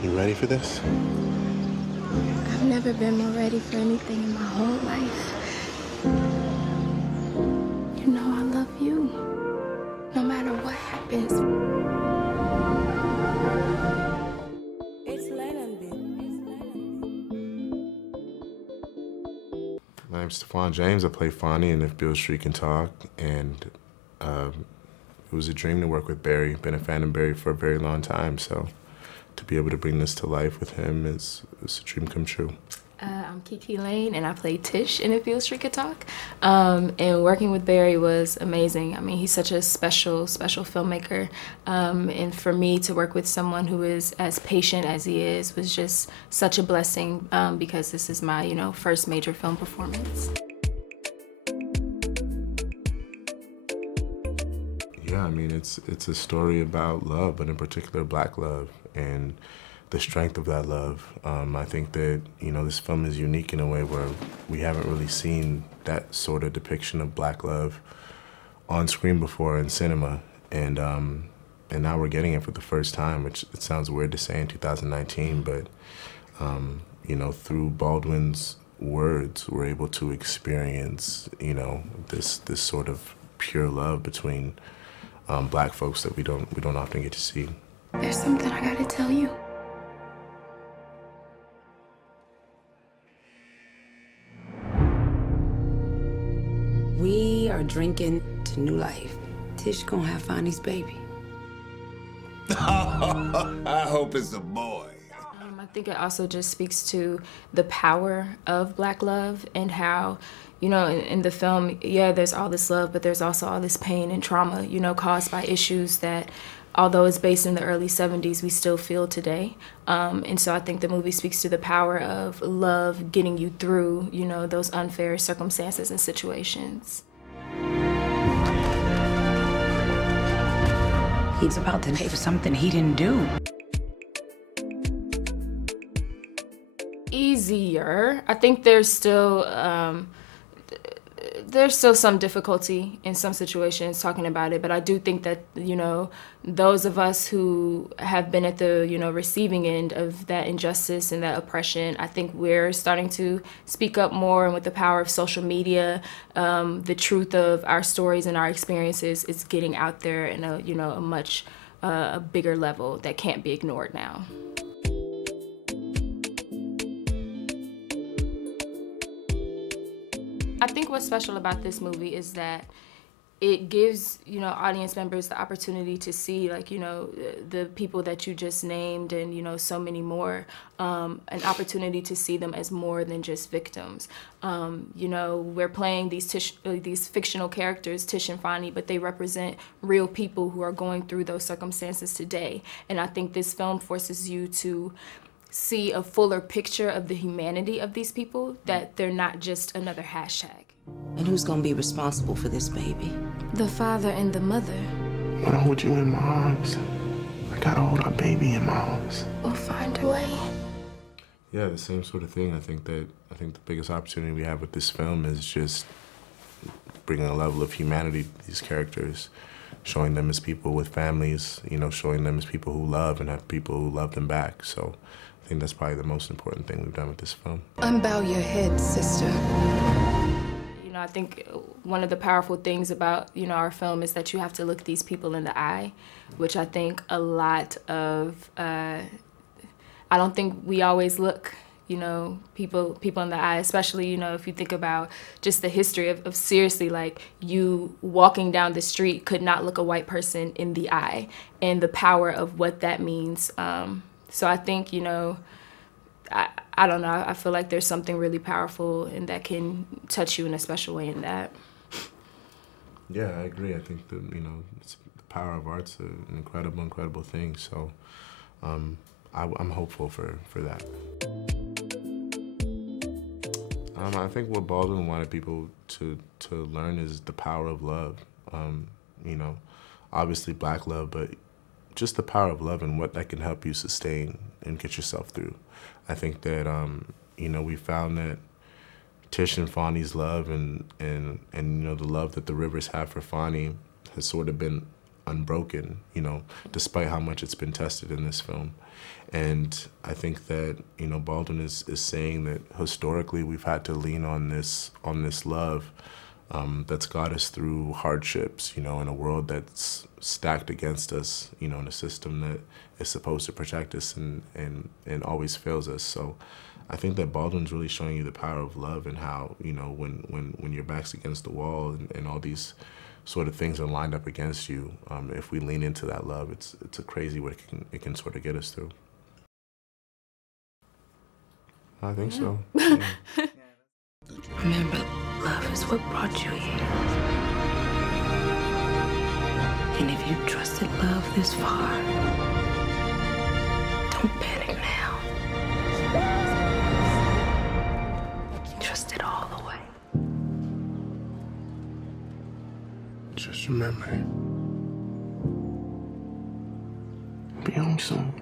You ready for this? I've never been more ready for anything in my whole life. You know I love you, no matter what happens. My name's Stephan James. I play Fonny in If Beale Street Can Talk, and it was a dream to work with Barry. Been a fan of Barry for a very long time, so to be able to bring this to life with him is a dream come true. I'm Kiki Layne, and I play Tish in If Beale Street Can Talk. And working with Barry was amazing. I mean, he's such a special filmmaker. And for me to work with someone who is as patient as he is was just such a blessing because this is my, first major film performance. Yeah, I mean, it's a story about love, but in particular Black love, and the strength of that love. I think that, this film is unique in a way where we haven't really seen that sort of depiction of Black love on screen before in cinema. And now we're getting it for the first time, which it sounds weird to say in 2019, but, through Baldwin's words, we're able to experience, this sort of pure love between Black folks that we don't often get to see. There's something I gotta tell you. We are drinking to new life. Tish gonna have Fonny's baby. I hope it's a boy. I think it also just speaks to the power of Black love and how, in the film, yeah, there's all this love, but there's also all this pain and trauma, caused by issues that, although it's based in the early 70s, we still feel today. And so I think the movie speaks to the power of love getting you through, those unfair circumstances and situations. He's about to pay for something he didn't do. Easier. I think there's still some difficulty in some situations talking about it, but I do think that, those of us who have been at the, receiving end of that injustice and that oppression, I think we're starting to speak up more, and with the power of social media, the truth of our stories and our experiences is getting out there in a much bigger level that can't be ignored now. I think what's special about this movie is that it gives, audience members the opportunity to see, the people that you just named and, so many more, an opportunity to see them as more than just victims. We're playing these fictional characters, Tish and Fonny, but they represent real people who are going through those circumstances today. And I think this film forces you to see a fuller picture of the humanity of these people, that they're not just another hashtag. And who's gonna be responsible for this baby? The father and the mother. When I hold you in my arms, I gotta hold our baby in my arms. We'll find a way. Yeah, the same sort of thing. I think the biggest opportunity we have with this film is just bringing a level of humanity to these characters, showing them as people with families, showing them as people who love and have people who love them back. So I think that's probably the most important thing we've done with this film. Unbow your head, sister. I think one of the powerful things about, our film is that you have to look these people in the eye, which I think a lot of, I don't think we always look, people in the eye, especially, if you think about just the history of seriously, you walking down the street could not look a white person in the eye, and the power of what that means. So I think, I don't know, I feel like there's something really powerful and that can touch you in a special way in that. Yeah, I agree. I think that, the power of art's an incredible thing. So I'm hopeful for that. I think what Baldwin wanted people to learn is the power of love. Obviously Black love, but just the power of love and what that can help you sustain and get yourself through. I think that, we found that Tish and Fonny's love and the love that the Rivers have for Fonny has sort of been unbroken, you know, despite how much it's been tested in this film. And I think that, you know, Baldwin is saying that historically we've had to lean on this love that's got us through hardships, you know, in a world that's stacked against us, you know, in a system that is supposed to protect us and always fails us. So I think that Baldwin's really showing you the power of love and how, you know, when your back's against the wall and all these sort of things are lined up against you, if we lean into that love, it's a crazy what it can sort of get us through. I think so. Yeah. Remember, love is what brought you here. And if you trusted love this far, don't panic now. Trust it all the way. Just remember, be home soon.